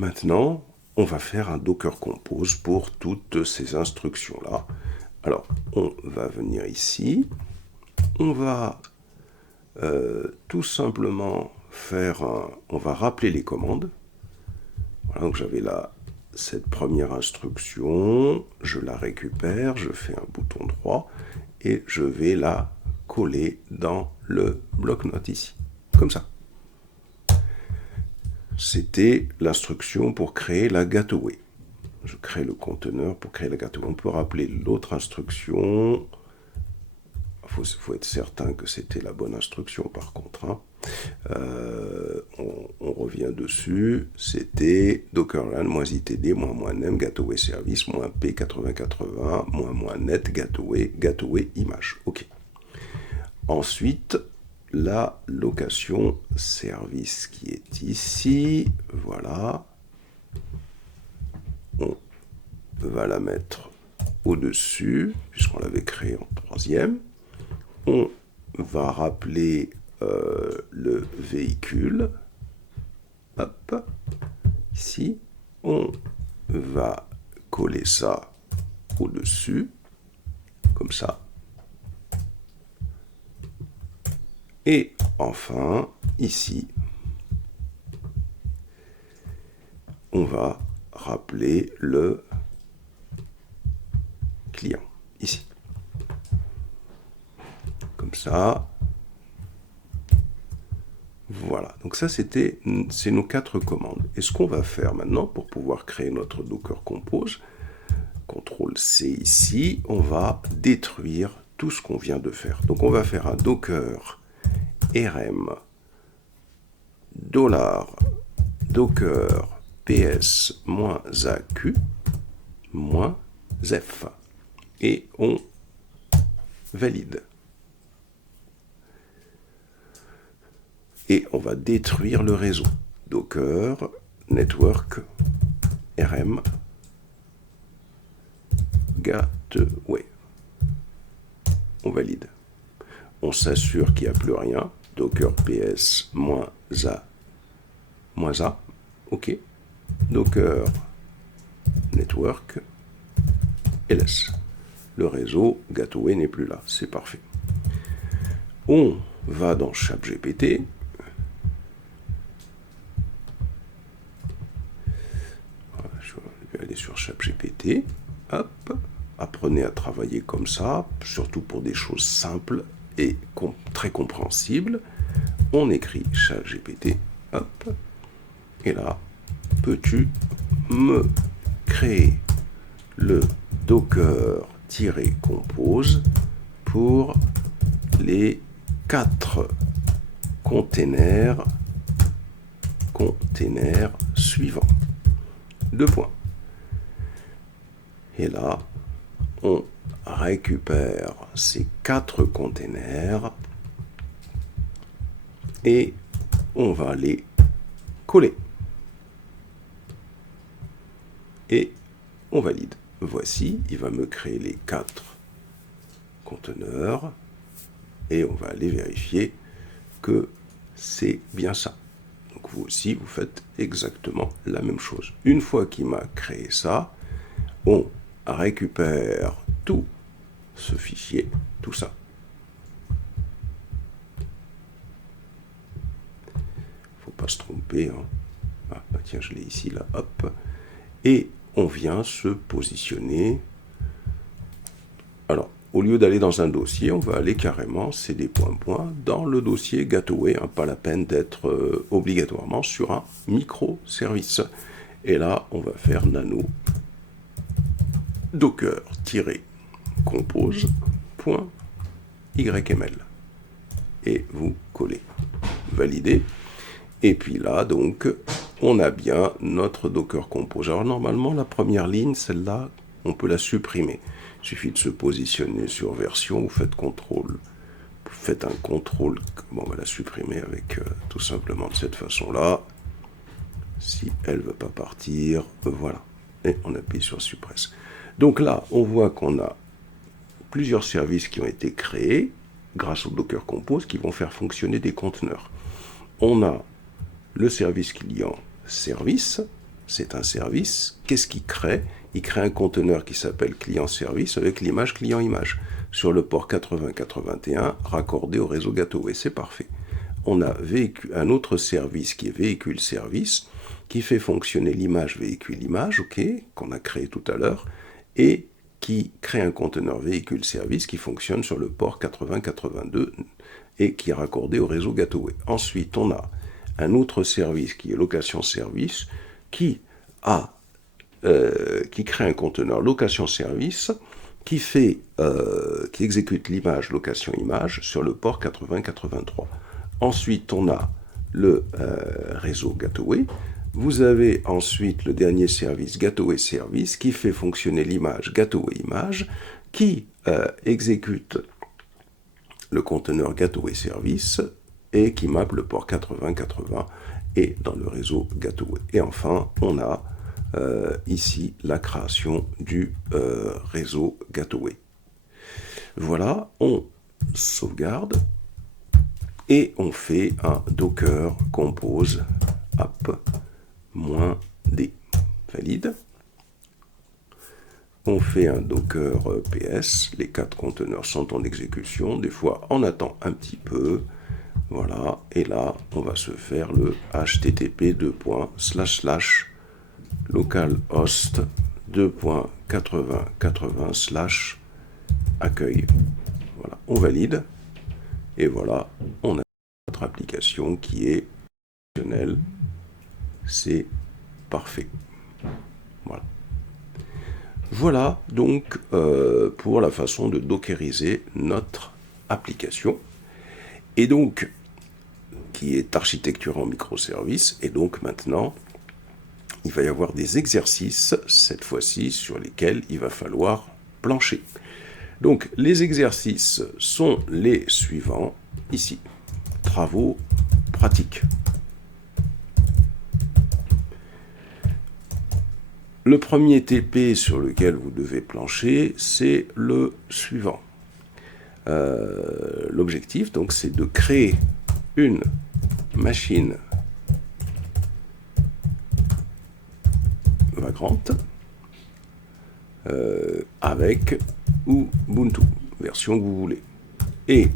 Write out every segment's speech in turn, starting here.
Maintenant, on va faire un Docker Compose pour toutes ces instructions-là. Alors, on va venir ici. On va tout simplement on va rappeler les commandes. Voilà, donc j'avais là cette première instruction, je la récupère, je fais un bouton droit et je vais la coller dans le bloc-notes ici, comme ça. C'était l'instruction pour créer la gateway. Je crée le conteneur pour créer la gateway. On peut rappeler l'autre instruction. Il faut être certain que c'était la bonne instruction par contre. On revient dessus. C'était dockerrun -itd -m gateway service -p8080 -net gateway image. Ok. Ensuite, la location service qui est ici. Voilà. On va la mettre au-dessus, puisqu'on l'avait créée en troisième. On va rappeler le véhicule. Hop, ici. On va coller ça au-dessus, comme ça. Et enfin, ici, on va rappeler le client, ici. Comme ça. Voilà, donc ça c'est nos 4 commandes. Et ce qu'on va faire maintenant pour pouvoir créer notre Docker Compose, CTRL-C ici, on va détruire tout ce qu'on vient de faire. Donc on va faire un Docker rm $docker ps-aq -f et on valide. Et on va détruire le réseau. Docker network rm gateway. On valide. On s'assure qu'il n'y a plus rien. Docker ps -a. OK. Docker network ls. Le réseau gateway n'est plus là. C'est parfait. On va dans ChatGPT. Je vais aller sur ChatGPT. Hop. Apprenez à travailler comme ça, surtout pour des choses simples et très compréhensibles. On écrit ChatGPT. Hop. Et là, peux-tu me créer le Docker-compose pour les 4 containers suivants. 2 points. Et là, on récupère ces 4 containers et on va les coller. Et on valide. Voici, il va me créer les 4 conteneurs et on va aller vérifier que c'est bien ça. Donc vous aussi, vous faites exactement la même chose. Une fois qu'il m'a créé ça, on récupère tout ce fichier, tout ça. Faut pas se tromper. Hein. Ah, bah tiens, je l'ai ici, là, hop. Et on vient se positionner. Alors, au lieu d'aller dans un dossier, on va aller carrément, c'est des points, dans le dossier gateway. Hein, pas la peine d'être obligatoirement sur un microservice. Et là, on va faire nano docker-compose.yml. Et vous collez. Validez. Et puis là, donc, on a bien notre Docker Compose. Alors normalement, la première ligne, celle-là, on peut la supprimer. Il suffit de se positionner sur version, vous faites un contrôle, bon, on va la supprimer avec tout simplement de cette façon-là. Si elle ne veut pas partir, voilà. Et on appuie sur suppress. Donc là, on voit qu'on a plusieurs services qui ont été créés grâce au Docker Compose qui vont faire fonctionner des conteneurs. On a le service client service, c'est un service. Qu'est-ce qu'il crée? Il crée un conteneur qui s'appelle client-service avec l'image client-image sur le port 8081 raccordé au réseau Gateway. C'est parfait. On a un autre service qui est véhicule-service qui fait fonctionner l'image véhicule-image, ok, qu'on a créé tout à l'heure, et qui crée un conteneur véhicule-service qui fonctionne sur le port 8082 et qui est raccordé au réseau Gateway. Ensuite, on a un autre service qui est location-service qui crée un conteneur location-service qui exécute l'image location-image sur le port 8083. Ensuite, on a le réseau Gateway. Vous avez ensuite le dernier service, Gateway Service, qui fait fonctionner l'image Gateway Image, qui exécute le conteneur Gateway Service et qui mappe le port 8080 et dans le réseau Gateway. Et enfin, on a ici la création du réseau Gateway. Voilà, on sauvegarde et on fait un Docker compose app-d. Valide. On fait un Docker PS. Les 4 conteneurs sont en exécution. Des fois, on attend un petit peu. Voilà. Et là, on va se faire le http localhost 2.8080/accueil. Voilà. On valide. Et voilà, on a notre application qui est fonctionnelle. C'est parfait. Voilà. Voilà donc pour la façon de dockeriser notre application. Et donc, qui est architecture en microservices. Et donc maintenant, il va y avoir des exercices, cette fois-ci, sur lesquels il va falloir plancher. Donc, les exercices sont les suivants, ici. Travaux pratiques. Le premier TP sur lequel vous devez plancher, c'est le suivant. L'objectif, donc, c'est de créer une machine vagrante avec Ubuntu, version que vous voulez, et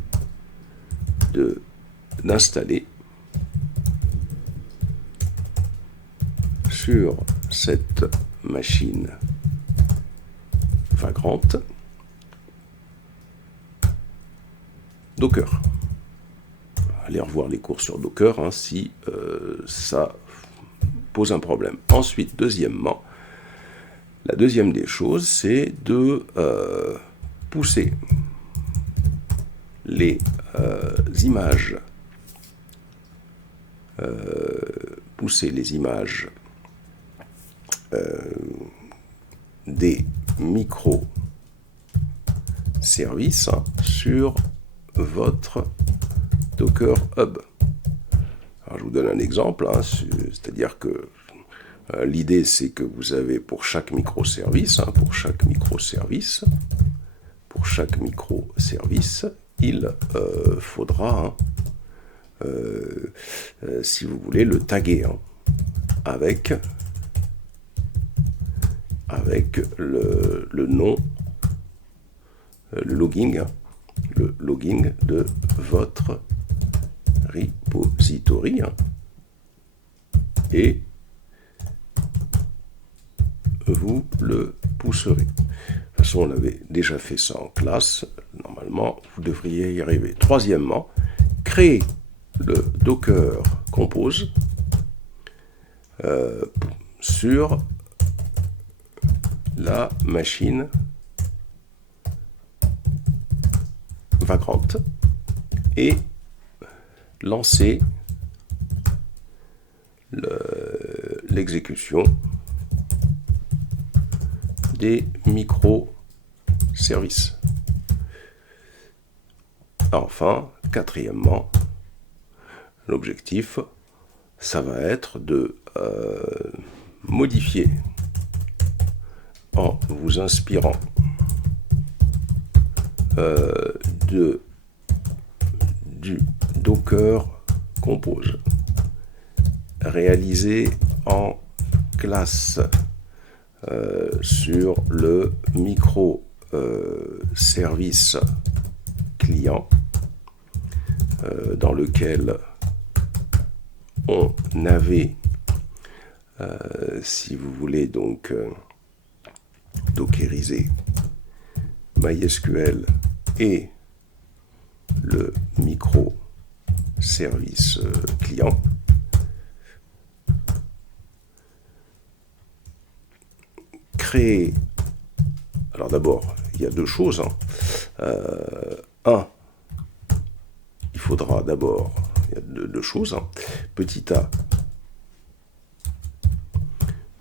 d'installer sur cette machine vagrante Docker. Allez revoir les cours sur Docker hein, si ça pose un problème. Ensuite, deuxièmement, la deuxième des choses, c'est de pousser les images des microservices sur votre Docker Hub. Alors, je vous donne un exemple, hein, c'est-à-dire que l'idée c'est que vous avez pour chaque microservice, il faudra, si vous voulez, le taguer hein, avec le nom, le logging de votre repository hein, et vous le pousserez. De toute façon, on avait déjà fait ça en classe. Normalement, vous devriez y arriver. Troisièmement, créer le Docker Compose sur la machine vagrante et lancer l'exécution des microservices. Enfin, quatrièmement, l'objectif, ça va être de modifier en vous inspirant du Docker Compose réalisé en classe sur le microservice client dans lequel on avait, si vous voulez, donc dockeriser MySQL et le microservice client. Créer, alors d'abord, il y a deux choses. Il faudra d'abord, il y a deux choses. Petit a,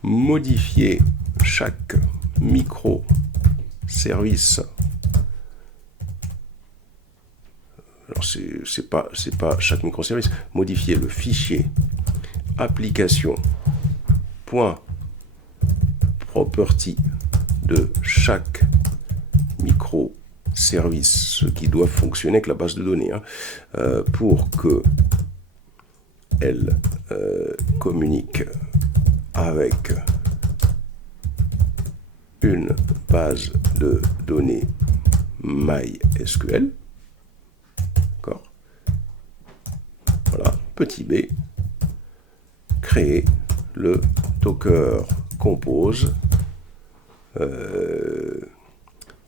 modifier chaque microservice. Alors c'est pas chaque microservice. Modifier le fichier application.property de chaque microservice, ce qui doit fonctionner avec la base de données, pour que elle communique avec une base de données MySQL. D'accord. Voilà. Petit b, créer le Docker Compose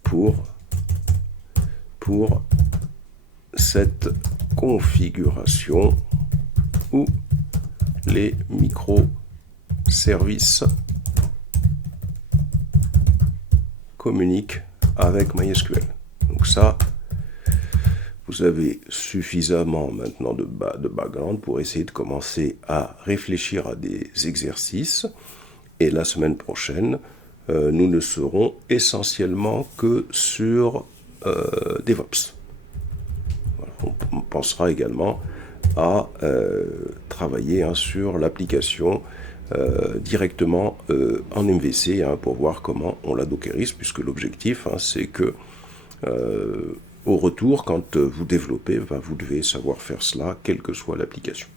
pour cette configuration où les microservices communiquent avec MySQL. Donc ça, vous avez suffisamment maintenant de background pour essayer de commencer à réfléchir à des exercices. Et la semaine prochaine, nous ne serons essentiellement que sur DevOps. Voilà. On pensera également à travailler sur l'application directement en MVC pour voir comment on la dockerise, puisque l'objectif c'est que au retour, quand vous développez, vous devez savoir faire cela, quelle que soit l'application.